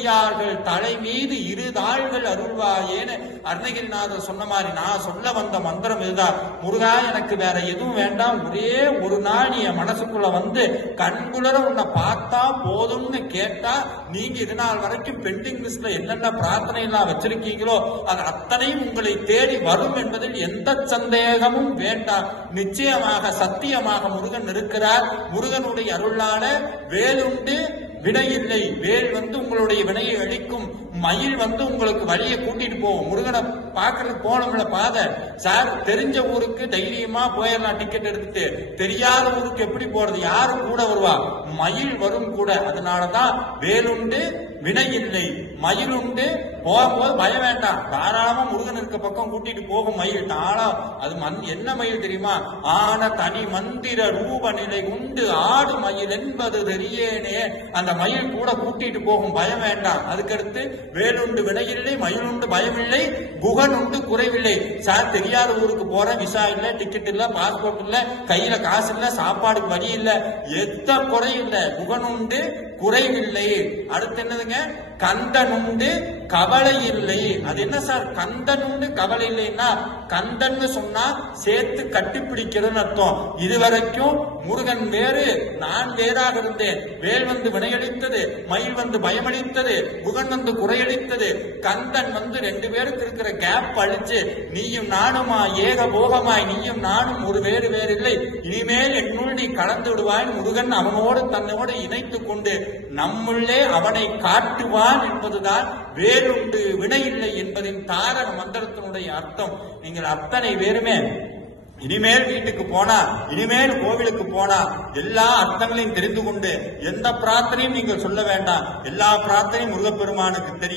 அடியார்கள் தலை மீது இரு தாள்கள் அருள்வாயேன்னு அருணகிரிநாதர் சொன்ன மாதிரி நான் சொல்ல வந்த மந்திரம் இதுதான். முருகா எனக்கு வேற எதுவும் வேண்டாம். ஒரே ஒரு நாள் நீ என் மனசுக்குள்ள வந்து கண்குளர உன்னை பார்த்தா போதும்னு கேட்டா நீங்க இது நாள் வரைக்கும் பெண்டிங் லிஸ்ட்ல என்னென்ன பிரார்த்தனை எல்லாம் வச்சிருக்கீங்களோ அது அத்தனையும் உங்களை தேடி வரும் என்பதில் எந்த சந்தேகமும் வேண்டாம். நிச்சயமாக சத்தியமாக முருகன் இருக்கிறார். முருகனுடைய அருளான வேலுண்டு வினை இல்லை வேல் வந்து உங்களுடைய வினையை அழிக்கும். மயில் வந்து உங்களுக்கு வழியை கூட்டிட்டு போகும். முருகனை பார்க்கறதுக்கு போனோம்ல பாதை. சார் தெரிஞ்ச ஊருக்கு தைரியமா போயிடலாம் டிக்கெட் எடுத்துட்டு. தெரியாத ஊருக்கு எப்படி போறது? யாரும் கூட வருவா. மயில் வரும் கூட. அதனாலதான் வேலுண்டு வினை இல்லை. மயில் உண்டு போகும்போது பயம் வேண்டாம். தாராளமா முருகன் இருக்க பக்கம் கூட்டிட்டு போகும் மயில். தாளா அது மண் என்ன மயில் தெரியுமா? ஆன தனி மந்திர ரூப நிலை உண்டு. ஆடு மயில் என்பது தெரியேனே. அந்த மயில் கூட கூட்டிட்டு போகும். பயம் வேண்டாம். அதுக்கடுத்து வேலுண்டு வினையில்லை மயிலுண்டு பயமில்லை குகன் உண்டு குறைவில்லை. சார் தெரியாத ஊருக்கு போற விசா இல்ல டிக்கெட் இல்ல பாஸ்போர்ட் இல்ல கையில காசு இல்ல சாப்பாடுக்கு வழி இல்ல. எத்த குறை இல்ல குகன் உண்டு குறைவில்லை. அடுத்து என்னதுங்க? கந்தன் உண்டு கவலை இல்லை. அது என்ன சார்? கந்தன் உண்டு கவலை இல்லைன்னா கந்தன்னு சொன்னா சேர்த்து கட்டிப்பிடிக்கிறதுன்னு அர்த்தம். இதுவரைக்கும் முருகன் வேறு நான் வேறாக இருந்தேன். வேல் வந்து வினையளித்தது மயில் வந்து பயமளித்தது குகன் வந்து குறை முறையடித்தது. கந்தன் வந்து ரெண்டு பேருக்கு இருக்கிற கேப் அழிச்சு நீயும் நானுமா ஏக போகமாய் நீயும் நானும் ஒரு வேறு வேறு இல்லை. இனிமேல் என்னுள் நீ கலந்து விடுவாய் முருகன் அவனோடு தன்னோடு இணைத்து கொண்டு நம்முள்ளே அவனை காட்டுவான் என்பதுதான் வேறுண்டு வினை இல்லை என்பதின் தாரக மந்திரத்தினுடைய அர்த்தம். நீங்கள் அத்தனை பேருமே இனிமேல் வீட்டுக்கு போனா இனிமேல் கோவிலுக்கு போனா எல்லா அர்த்தங்களையும் தெரிந்து கொண்டு எந்த பிரார்த்தனையும் நீங்கள் சொல்ல வேண்டாம். எல்லா பிரார்த்தனையும் முருகப்பெருமானுக்கு தெரியும்.